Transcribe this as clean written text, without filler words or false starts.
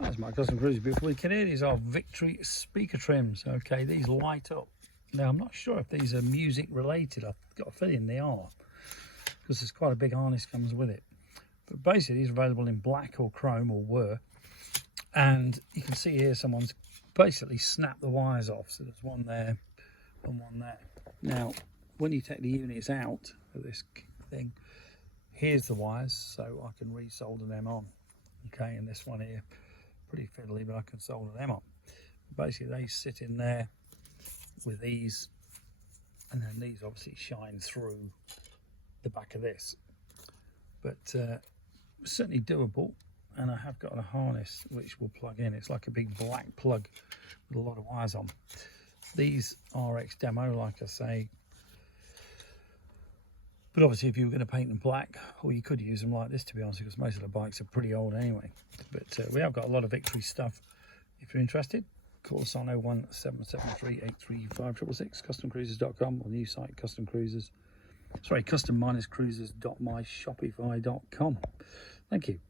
That's my Custom Cruiser, beautiful. You can hear these are Victory speaker trims. Okay, these light up. Now, I'm not sure if these are music related. I've got a feeling they are, because there's quite a big harness comes with it. But basically, these are available in black or chrome, or were. And you can see here someone's basically snapped the wires off. So there's one there and one there. Now, when you take the units out of this thing, here's the wires, so I can resolder them on. Okay, and this one here, pretty fiddly, but I can solder them on. Basically, they sit in there with these, and then these obviously shine through the back of this. But certainly doable, and I have got a harness which will plug in. It's like a big black plug with a lot of wires on. These RX demo, like I say, but obviously if you were going to paint them black, or you could use them like this, to be honest, because most of the bikes are pretty old anyway. But we have got a lot of Victory stuff. If you're interested, call us on 01773835666, customcruisers.com, or new site custom-cruisers.myshopify.com. Thank you.